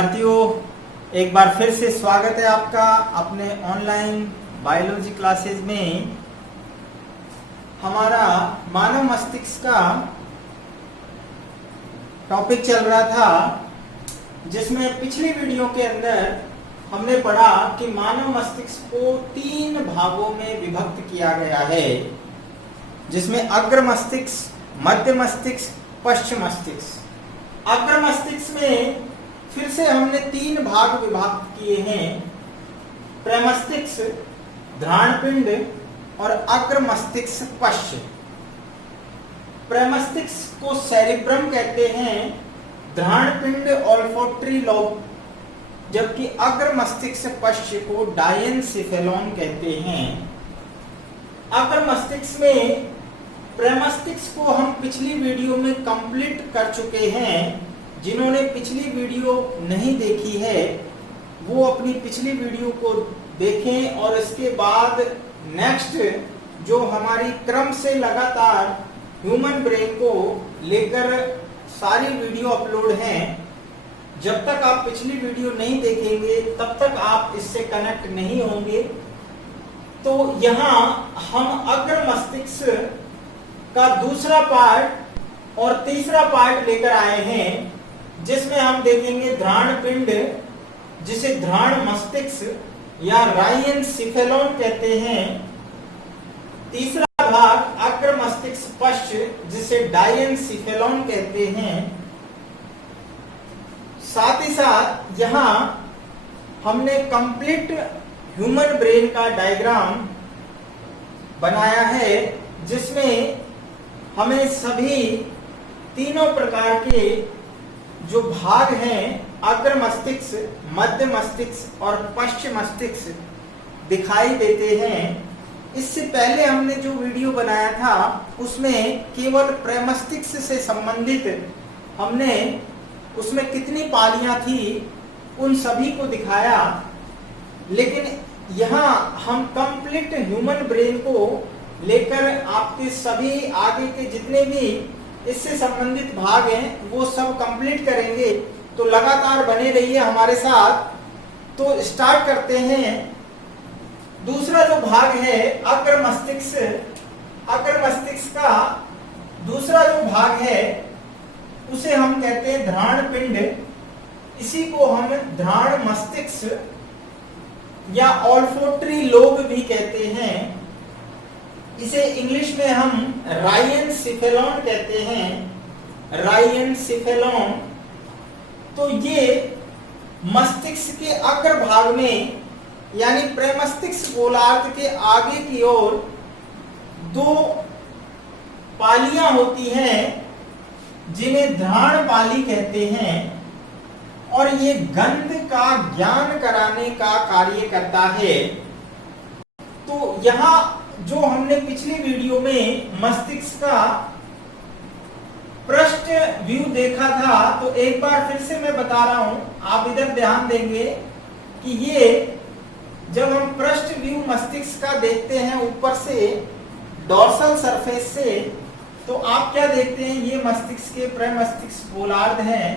विद्यार्थियों, एक बार फिर से स्वागत है आपका अपने ऑनलाइन बायोलॉजी क्लासेस में। हमारा मानव मस्तिष्क का टॉपिक चल रहा था, जिसमें पिछली वीडियो के अंदर हमने पढ़ा कि मानव मस्तिष्क को 3 भागों में विभक्त किया गया है, जिसमें अग्र मस्तिष्क, मध्य मस्तिष्क, पश्च मस्तिष्क। अग्र मस्तिष्क में फिर से हमने 3 भाग विभाजित किए हैं, प्रमस्तिष्क, घ्राणपिंड और अग्र मस्तिष्क पश्च। प्रमस्तिष्क को सेरिब्रम कहते हैं, घ्राणपिंड ओल्फैक्टरी लोब, जबकि अग्र मस्तिष्क पश्च को डायनसिफेलॉन कहते हैं। अग्र मस्तिष्क में प्रमस्तिष्क को हम पिछली वीडियो में कंप्लीट कर चुके हैं। जिन्होंने पिछली वीडियो नहीं देखी है वो अपनी पिछली वीडियो को देखें, और इसके बाद नेक्स्ट जो हमारी क्रम से लगातार ह्यूमन ब्रेन को लेकर सारी वीडियो अपलोड हैं, जब तक आप पिछली वीडियो नहीं देखेंगे तब तक आप इससे कनेक्ट नहीं होंगे। तो यहाँ हम अग्र मस्तिष्क का दूसरा पार्ट और तीसरा पार्ट लेकर आए हैं, जिसमें हम देखेंगे घ्राणपिंड, जिसे घ्राण मस्तिष्क या रायनसिफेलॉन कहते हैं। तीसरा भाग अग्र मस्तिष्क पश्च, जिसे डायनसिफेलॉन कहते हैं। साथ ही साथ यहाँ हमने कंप्लीट ह्यूमन ब्रेन का डायग्राम बनाया है, जिसमें हमें सभी तीनों प्रकार के जो भाग हैं, अग्र मस्तिष्क, मध्य मस्तिष्क और पश्च मस्तिष्क दिखाई देते हैं। इससे पहले हमने जो वीडियो बनाया था उसमें केवल प्रमस्तिष्क से संबंधित हमने उसमें कितनी पालियां थी उन सभी को दिखाया, लेकिन यहाँ हम कंप्लीट ह्यूमन ब्रेन को लेकर आपके सभी आगे के जितने भी इससे संबंधित भाग हैं वो सब कंप्लीट करेंगे। तो लगातार बने रहिए हमारे साथ। तो स्टार्ट करते हैं। दूसरा जो भाग है अग्र मस्तिष्क, अग्र मस्तिष्क का दूसरा जो भाग है उसे हम कहते हैं घ्राणपिंड। इसी को हम घ्राण मस्तिष्क या ओल्फैक्टरी लोब भी कहते हैं। इसे इंग्लिश में हम रायनसिफेलॉन कहते हैं, रायनसिफेलॉन। तो ये मस्तिष्क के अग्र भाग में यानी प्रमस्तिष्क गोलार्ध के आगे की ओर 2 पालियां होती हैं, जिन्हें घ्राण पाली कहते हैं, और ये गंध का ज्ञान कराने का कार्य करता है। तो यहाँ जो हमने पिछली वीडियो में मस्तिष्क का पृष्ठ व्यू देखा था, तो एक बार फिर से मैं बता रहा हूं, आप इधर ध्यान देंगे कि ये जब हम पृष्ठ व्यू मस्तिष्क का देखते हैं ऊपर से डोर्सल सरफेस से, तो आप क्या देखते हैं, ये मस्तिष्क के प्रमस्तिष्क गोलार्ध हैं,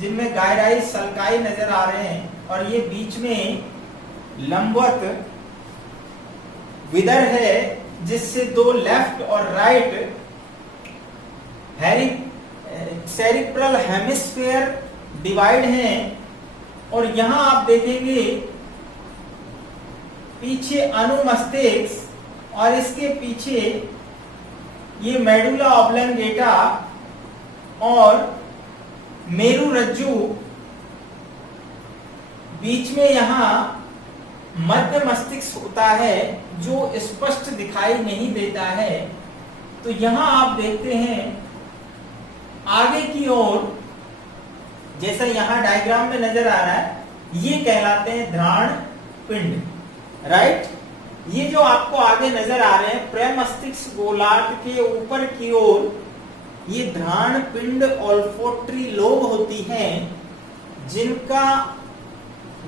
जिनमें गायराई सल्काई नजर आ रहे हैं, और ये बीच में लंबवत विदर है, जिससे 2 लेफ्ट और राइट सेरिब्रल हेमिस्फीयर डिवाइड हैं। और यहां आप देखेंगे पीछे अनुमस्तिष्क और इसके पीछे ये मेडुला ऑब्लंगेटा और मेरुरज्जु, बीच में यहां मध्य मस्तिष्क होता है जो स्पष्ट दिखाई नहीं देता है। तो यहां आप देखते हैं आगे की ओर, जैसा यहां डायग्राम में नजर आ रहा है, ये कहलाते हैं घ्राणपिंड, राइट। ये जो आपको आगे नजर आ रहे हैं प्रमस्तिष्क गोलार्ध के ऊपर की ओर, ये घ्राणपिंड ओल्फैक्टरी लोब होती हैं,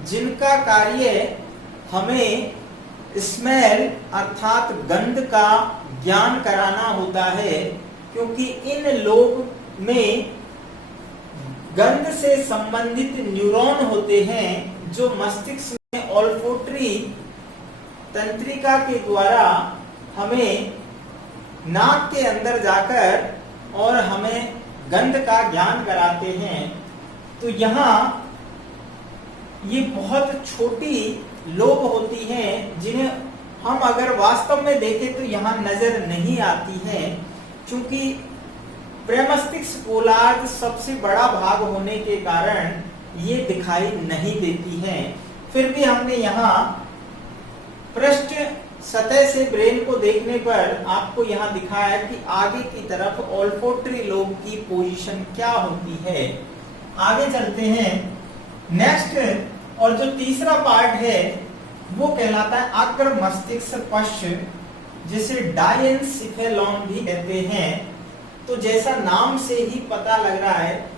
जिनका कार्य हमें स्मेल अर्थात गंध का ज्ञान कराना होता है, क्योंकि इन लोब में गंध से संबंधित न्यूरॉन होते हैं जो मस्तिष्क में ऑल्फैक्टरी तंत्रिका के द्वारा हमें नाक के अंदर जाकर और हमें गंध का ज्ञान कराते हैं। तो यहाँ ये बहुत छोटी लोब होती हैं जिन्हें हम अगर वास्तव में देखें तो यहाँ नजर नहीं आती हैं, क्योंकि प्रमस्तिष्क गोलार्ध सबसे बड़ा भाग होने के कारण ये दिखाई नहीं देती हैं। फिर भी हमने यहाँ पृष्ठ सतह से ब्रेन को देखने पर आपको यहाँ दिखाया है कि आगे की तरफ ऑल्फैक्टरी लोब की पोजीशन क्या होती है। आगे चलते हैं। नेक्स्ट और जो तीसरा पार्ट है वो कहलाता है अग्र मस्तिष्क पश्च, जिसे डायनसिफेलॉन भी कहते हैं। तो जैसा नाम से ही पता लग रहा है,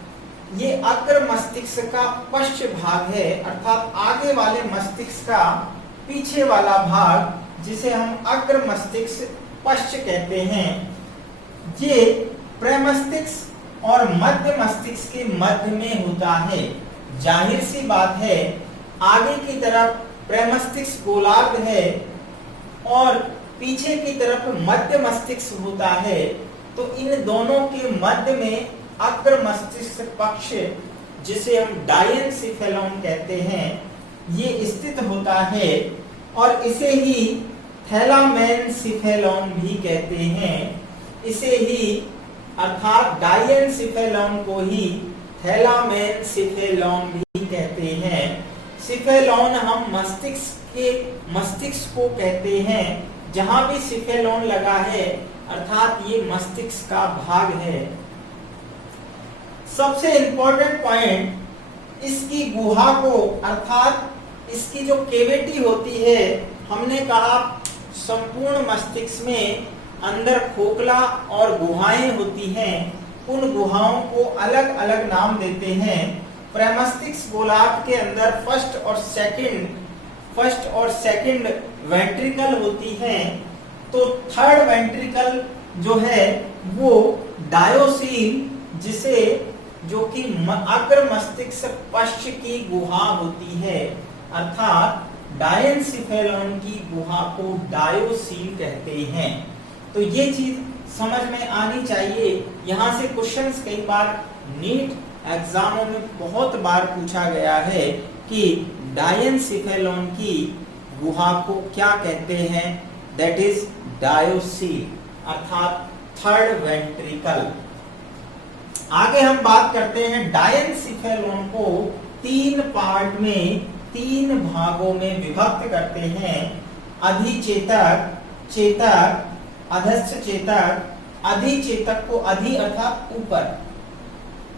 ये अग्र मस्तिष्क का पश्च भाग है, अर्थात आगे वाले मस्तिष्क का पीछे वाला भाग, जिसे हम अग्र मस्तिष्क पश्च कहते हैं। ये प्रमस्तिष्क और मध्य मस्तिष्क के मध्य में होता है। जाहिर सी बात है, आगे की तरफ प्रमस्तिष्क गोलार्ध है और पीछे की तरफ मध्य मस्तिष्क होता है, तो इन दोनों के मध्य में अग्र मस्तिष्क पक्ष, जिसे हम डायनसिफेलॉन कहते हैं, ये स्थित होता है और इसे ही थैलामेनसिफेलॉन भी कहते हैं। इसे ही अर्थात डायनसिफेलॉन को ही थैलामेनसिफेलॉन भी कहते हैं। सिफेलॉन हम मस्तिष्क को कहते हैं। जहां भी सिफेलॉन लगा है अर्थात ये मस्तिष्क का भाग है। सबसे इंपॉर्टेंट पॉइंट, इसकी गुहा को अर्थात इसकी जो केविटी होती है, हमने कहा संपूर्ण मस्तिष्क में अंदर खोखला और गुहाएं होती हैं। उन गुहाओं को अलग अलग नाम देते हैं। प्रमस्तिष्क गोलार्ध के अंदर फर्स्ट और सेकंड वेंट्रिकल होती हैं। तो थर्ड वेंट्रिकल जो है वो डायोसील, जिसे जो कि अग्र मस्तिष्क पश्च की गुहा होती है, अर्थात डायनसिफेलॉन की गुहा को डायोसील कहते हैं। तो ये चीज समझ में आनी चाहिए। यहाँ से क्वेश्चंस कई बार नीट एग्जामों में बहुत बार पूछा गया है कि डायनसिफेलॉन की गुहा को क्या कहते हैं, दैट इज डायोसील, अर्थात थर्ड वेंट्रिकल। आगे हम बात करते हैं, डायनसिफेलॉन को तीन पार्ट में, तीन भागों में विभक्त करते हैं। अधिचेतक, चेतक, अधस्थ चेतक। अधिचेतक को अधि अर्थात ऊपर,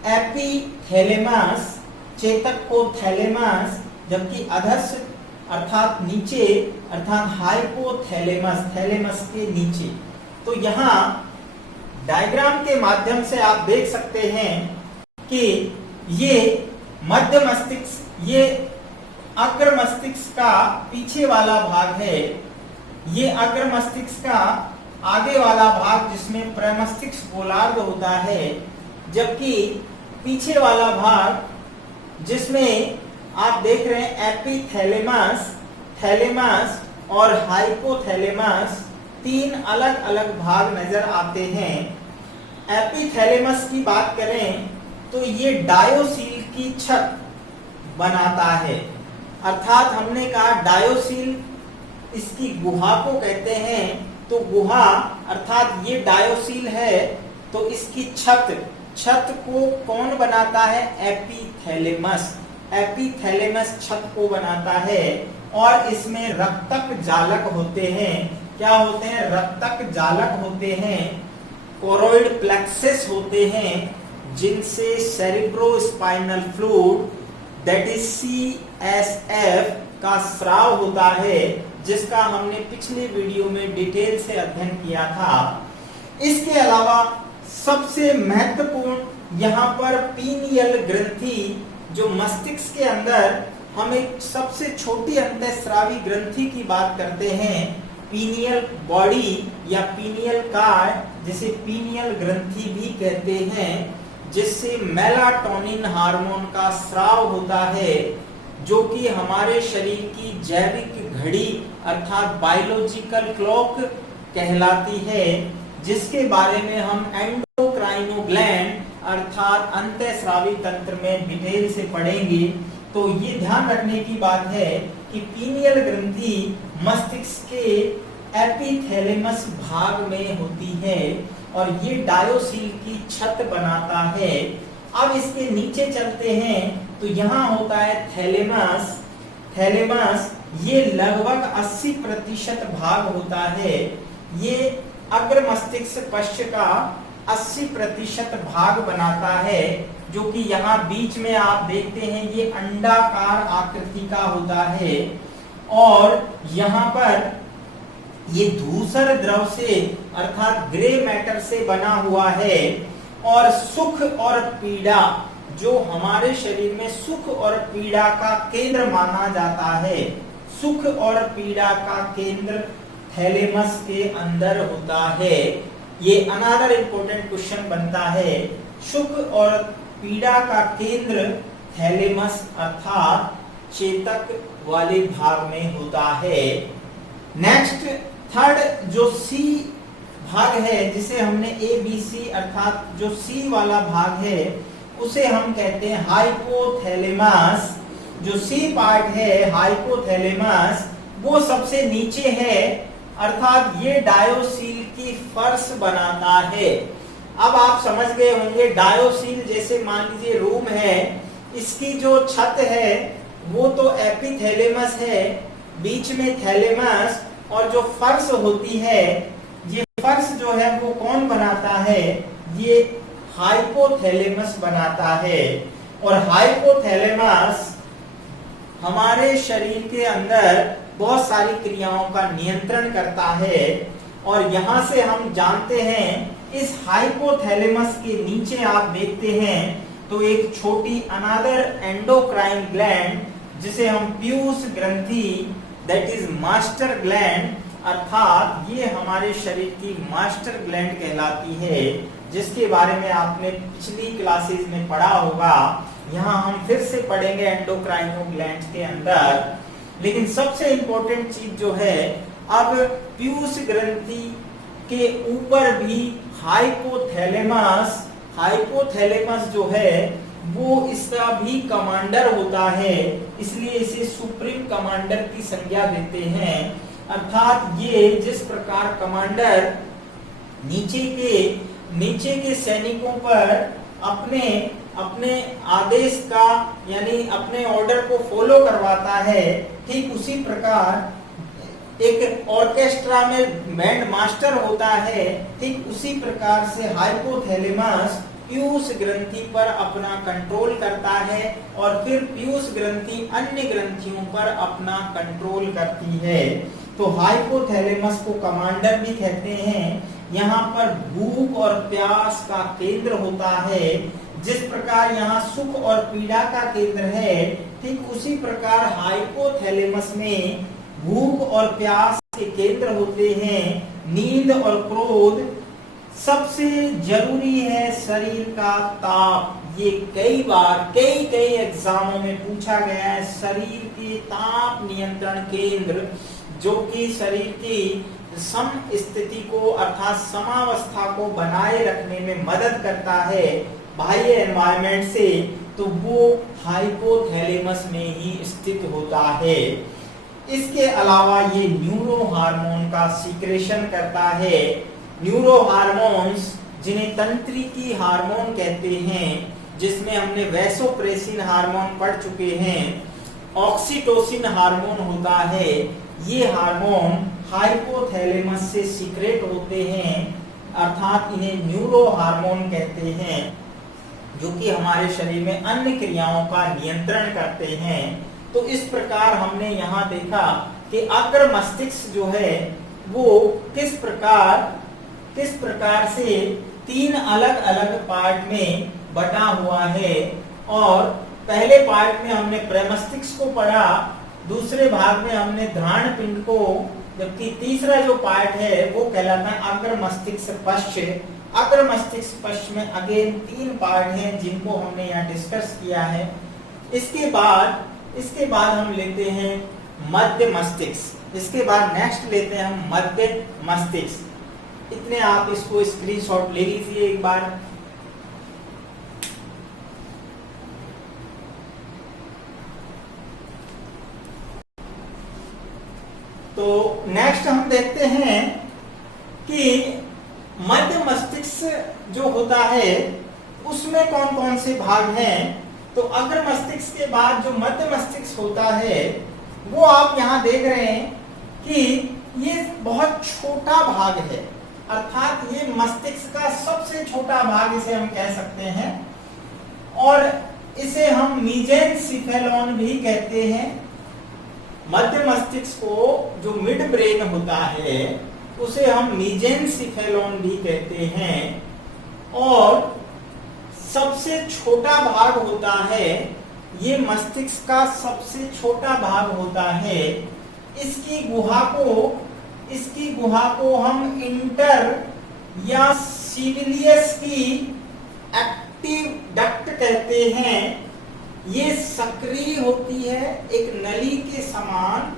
एपिथैलेमस, चेतक को थैलेमस, जबकि अधस्थ अर्थात नीचे, अर्थात हाइपोथैलेमस, थैलेमस के नीचे। तो यहाँ डायग्राम के माध्यम से आप देख सकते हैं कि ये मध्य मस्तिष्क, ये अग्र मस्तिष्क का पीछे वाला भाग है, ये अग्र मस्तिष्क का आगे वाला भाग जिसमें प्रमस्तिष्क गोलार्ध होता है, जबकि पीछे वाला भाग जिसमें आप देख रहे हैं एपिथैलेमस, थैलेमस और हाइपोथैलेमस, तीन अलग अलग भाग नजर आते हैं। एपिथैलेमस की बात करें तो ये डायोसील की छत बनाता है, अर्थात हमने कहा डायोसील इसकी गुहा को कहते हैं। तो गुहा अर्थात ये डायोसील है, तो इसकी छत को कौन बनाता है, एपिथैलेमस। एपिथैलेमस छत को बनाता है और इसमें रक्तक जालक होते हैं। क्या होते हैं, रक्तक जालक होते हैं, कोरोइड प्लेक्सस होते हैं, जिनसे cerebrospinal fluid that is CSF का स्राव होता है, जिसका हमने पिछले वीडियो में डिटेल से अध्ययन किया था। इसके अलावा सबसे महत्वपूर्ण यहाँ पर पीनियल ग्रंथि, जो मस्तिष्क के अंदर हम एक सबसे छोटी अंतःस्रावी ग्रंथि की बात करते हैं, पीनियल बॉडी या पीनियल कार्ड, जिसे पीनियल ग्रंथि भी कहते हैं, जिससे मेलाटोनिन हार्मोन का स्राव होता है, जो कि हमारे शरीर की जैविक घड़ी अर्थात बायोलॉजिकल क्लॉक कहलाती है, जिसके बारे में हम एंडोक्राइनो ग्लैंड अर्थात अंतःस्रावी तंत्र में डिटेल से पढ़ेंगे। तो ये ध्यान रखने की बात है कि पीनियल ग्रंथि मस्तिष्क के एपिथैलेमस भाग में होती है और ये डायोसील की छत बनाता है। अब इसके नीचे चलते हैं तो यहाँ होता है थैलेमस। थैलेमस ये लगभग 80% भाग होता है। ये अग्र मस्तिष्क पश्च का 80% भाग बनाता है, जो कि यहाँ बीच में आप देखते हैं ये अंडाकार आकृति का होता है और यहाँ पर ये धूसर द्रव से अर्थात ग्रे मैटर से बना हुआ है। और सुख और पीड़ा, जो हमारे शरीर में सुख और पीड़ा का केंद्र माना जाता है, सुख और पीड़ा का केंद्र थैलेमस के अंदर होता है। ये अनदर इंपॉर्टेंट क्वेश्चन बनता है, सुख और पीड़ा का केंद्र थैलेमस अर्थात चेतक वाले भाग में होता है। नेक्स्ट थर्ड जो सी भाग है, जिसे हमने ए बी सी अर्थात जो सी वाला भाग है उसे हम कहते हैं हाइपोथैलेमस। जो सी पार्ट है हाइपोथैलेमस वो सबसे नीचे है, अर्थात ये डायोसील की फर्श बनाता है। अब आप समझ गए होंगे, डायोसील जैसे मान लीजिए रूम है, इसकी जो छत है वो तो एपिथैलेमस है, बीच में थैलेमस, और जो फर्श होती है, ये फर्श जो है वो कौन बनाता है, ये हाइपोथैलेमस बनाता है। और हाइपोथैलेमस हमारे शरीर के अंदर बहुत सारी क्रियाओं का नियंत्रण करता है। और यहां से हम जानते हैं, इस हाइपोथैलेमस के नीचे आप देखते हैं तो एक छोटी अनदर एंडोक्राइन ग्लैंड, जिसे हम पीयूष ग्रंथि दैट इज मास्टर ग्लैंड, अर्थात ये हमारे शरीर की मास्टर ग्लैंड कहलाती है, जिसके बारे में आपने पिछली क्लासेस में पढ़ा होगा। यहाँ हम फिर से पढ़ेंगे एंडोक्राइनो ग्लैंड के अंदर। लेकिन सबसे इंपॉर्टेंट चीज जो है, अब पीयूष ग्रंथि के ऊपर भी हाइपोथैलेमस, हाइपोथैलेमस जो है वो इसका भी कमांडर होता है, इसलिए इसे सुप्रीम कमांडर की संज्ञा देते हैं। अर्थात ये जिस प्रकार कमांडर नीचे के सैनिकों पर अपने अपने आदेश का यानी अपने ऑर्डर को फॉलो करवाता है, ठीक उसी प्रकार एक ऑर्केस्ट्रा में बैंड मास्टर होता है, ठीक उसी प्रकार से हाइपोथैलेमस पीयूष ग्रंथि पर अपना कंट्रोल करता है और फिर पीयूष ग्रंथि अन्य ग्रंथियों पर अपना कंट्रोल करती है। तो हाइपोथैलेमस को कमांडर भी कहते हैं। यहाँ पर भूख और प्यास का केंद्र होता है। जिस प्रकार यहाँ सुख और पीड़ा का केंद्र है, ठीक उसी प्रकार हाइपोथैलेमस में भूख और प्यास के केंद्र होते हैं। नींद और क्रोध, सबसे जरूरी है शरीर का ताप। ये कई बार कई एग्जामों में पूछा गया है, शरीर के ताप नियंत्रण केंद्र, जो कि शरीर की सम स्थिति को अर्थात समावस्था को बनाए रखने में मदद करता है बाह्य एनवायरनमेंट से, तो वो हाइपोथैलेमस में ही स्थित होता है। इसके अलावा ये न्यूरो हार्मोन का सीक्रेशन करता है। न्यूरो हार्मोन्स जिन्हें तंत्रिकी हार्मोन कहते हैं, जिसमें हमने वैसोप्रेसिन हार्मोन पढ़ चुके हैं, ऑक्सीटोसिन हार्मोन होता है। ये हार्मोन हाइपोथैलेमस से सीक्रेट होते हैं, अर्थात इन्हें न्यूरो हार्मोन कहते हैं, जो कि हमारे शरीर में अन्य क्रियाओं का नियंत्रण करते हैं। तो इस प्रकार हमने यहाँ देखा कि अग्र मस्तिष्क जो है वो किस प्रकार से 3 अलग अलग पार्ट में बटा हुआ है। और पहले पार्ट में हमने प्रमस्तिष्क को पढ़ा, दूसरे भाग में हमने ध्रान पिंड को, जबकि तीसरा जो पार्ट है वो कहलाता है अग्र मस्तिष्क पश्च, अग्र मस्तिष्क, पश्च में। अगेन 3 पार्ट हैं जिनको हमने यहाँ डिस्कस किया है। इसके बाद हम लेते हैं मध्य मस्तिष्क। इसके बाद नेक्स्ट लेते हैं हम मध्य मस्तिष्क। इतने आप इसको स्क्रीनशॉट ले लीजिए एक बार। तो नेक्स्ट हम देखते हैं कि मध्य मस्तिष्क जो होता है उसमें कौन कौन से भाग हैं। तो अग्र मस्तिष्क के बाद जो मध्य मस्तिष्क होता है वो आप यहां देख रहे हैं कि ये बहुत छोटा भाग है, अर्थात ये मस्तिष्क का सबसे छोटा भाग इसे हम कह सकते हैं, और इसे हम मीजेनसेफेलॉन भी कहते हैं। मध्य मस्तिष्क को जो मिड ब्रेन होता है उसे हम मीजेनसेफेलॉन भी कहते हैं। और सबसे छोटा भाग होता है, ये मस्तिष्क का सबसे छोटा भाग होता है। इसकी गुहा को हम इंटर या सीविलियस की एक्टिव डक्ट कहते हैं। ये सक्रिय होती है, एक नली के समान।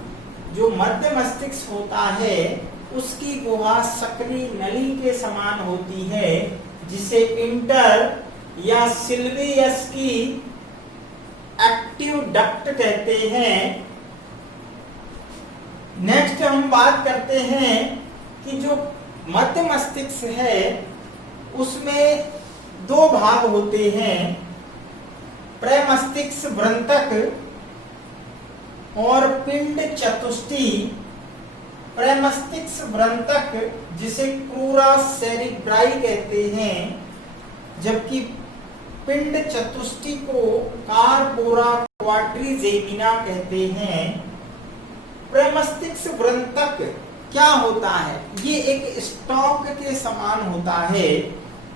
जो मध्य मस्तिष्क होता है उसकी गुहा सक्रिय नली के समान होती है, जिसे इंटर या सिल्वियस की एक्टिव डक्ट कहते हैं। नेक्स्ट हम बात करते हैं कि जो मध्य मस्तिष्क है उसमें 2 भाग होते हैं, प्रमस्तिष्क वृंतक और पिंड चतुष्टी। प्रमस्तिष्क वृंतक जिसे क्रूरा सेरिब्राई कहते हैं, जबकि पिंड चतुष्टी को कार्पोरा क्वाड्रिजेमिना कहते हैं। प्रमस्तिष्क वृंतक क्या होता है? ये एक स्टॉक के समान होता है।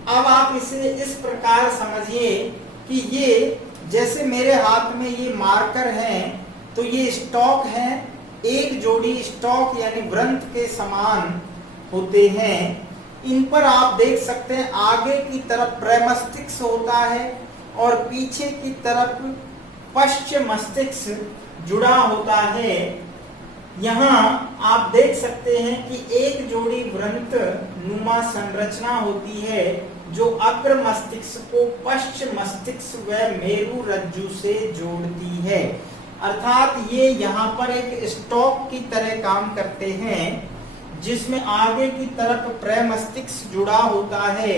अब आप इसे इस प्रकार समझिए कि ये जैसे मेरे हाथ में ये मार्कर हैं, तो ये स्टॉक हैं, एक जोड़ी स्टॉक यानी वृंत के समान होते हैं। इन पर आप देख सकते हैं आगे की तरफ प्रमस्तिष्क होता है और पीछे की तरफ पश्च मस्तिष्क जुड़ा होता है। यहाँ आप देख सकते हैं कि एक जोड़ी वृंत नुमा संरचना होती है जो अग्र मस्तिष्क को पश्च मस्तिष्क व मेरु रज्जु से जोड़ती है। अर्थात ये यहाँ पर एक स्टॉक की तरह काम करते हैं, जिसमें आगे की तरफ प्रमस्तिष्क जुड़ा होता है,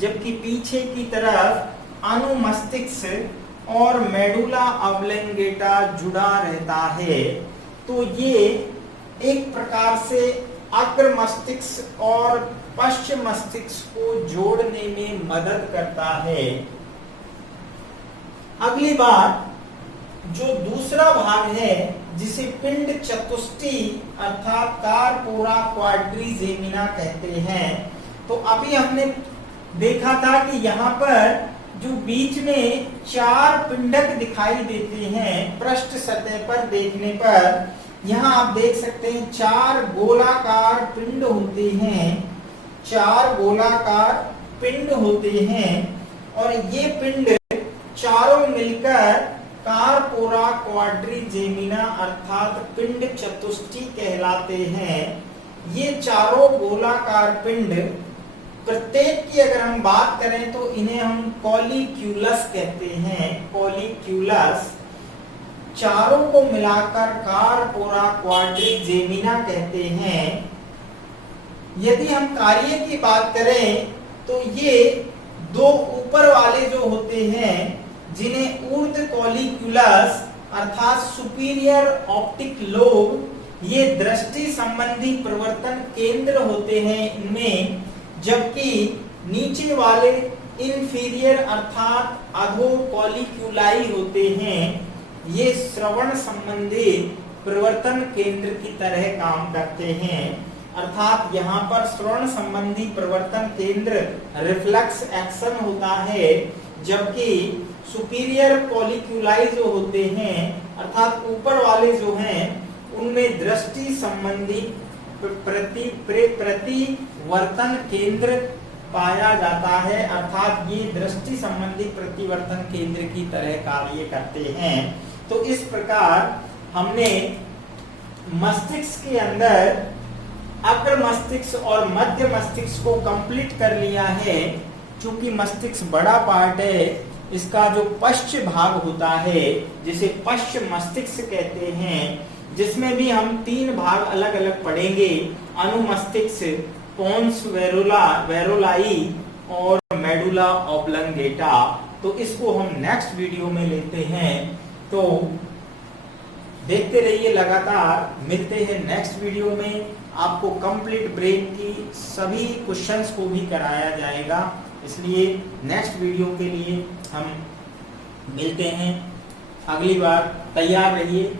जबकि पीछे की तरफ अनुमस्तिष्क और मेडुला ऑब्लोंगेटा जुड़ा रहता है। तो ये एक प्रकार से अग्र मस्तिष्क और पश्चिम मस्तिष्क को जोड़ने में मदद करता है। अगली बात, जो दूसरा भाग है जिसे पिंड चतुष्टी अर्थात कार्पोरा क्वाड्रिजेमिना कहते हैं, तो अभी हमने देखा था कि यहाँ पर जो बीच में 4 पिंडक दिखाई देते हैं पृष्ठ सतह पर देखने पर, यहाँ आप देख सकते हैं 4 गोलाकार पिंड होते हैं। 4 गोलाकार पिंड होते हैं और ये पिंड चारों मिलकर कार्पोरा क्वाड्रिजेमिना अर्थात पिंड चतुष्टी कहलाते हैं। ये चारों गोलाकार पिंड, प्रत्येक की अगर हम बात करें तो इन्हें हम कॉलिक्यूलस कहते हैं। कॉलिक्यूलस, चारों को मिलाकर कार्पोरा क्वाड्रिजेमिना कहते हैं। यदि हम कार्य की बात करें तो ये 2 ऊपर वाले जो होते हैं जिन्हें ऊर्ध कॉलिक्यूलस अर्थात सुपीरियर ऑप्टिक लोब, ये दृष्टि संबंधी प्रवर्तन केंद्र होते हैं इनमें, जबकि नीचे वाले इंफीरियर अर्थात अधो कॉलिक्यूलाई होते हैं, ये श्रवण संबंधी प्रवर्तन केंद्र की तरह काम करते हैं। अर्थात यहाँ पर श्रवण संबंधी प्रवर्तन केंद्र रिफ्लेक्स एक्शन होता है, जबकि सुपीरियर कॉलिक्यूलाई जो होते हैं अर्थात ऊपर वाले जो हैं उनमें दृष्टि संबंधी प्रतिवर्तन केंद्र पाया जाता है, अर्थात ये दृष्टि संबंधी प्रतिवर्तन केंद्र की तरह कार्य करते हैं। तो इस प्रकार हमने मस्तिष्क के अंदर अग्र मस्तिष्क और मध्य मस्तिष्क को कंप्लीट कर लिया है। चूंकि मस्तिष्क बड़ा पार्ट है, इसका जो पश्च भाग होता है जिसे पश्च मस्तिष्क कहते हैं, जिसमें भी हम 3 भाग अलग अलग पढ़ेंगे, अनुमस्तिष्क, पोन्स वेरुलाई और मेडुला ऑब्लंगेटा। तो इसको हम नेक्स्ट वीडियो में लेते हैं। तो देखते रहिए, लगातार मिलते हैं नेक्स्ट वीडियो में। आपको कंप्लीट ब्रेन की सभी क्वेश्चंस को भी कराया जाएगा, इसलिए नेक्स्ट वीडियो के लिए हम मिलते हैं अगली बार। तैयार रहिए।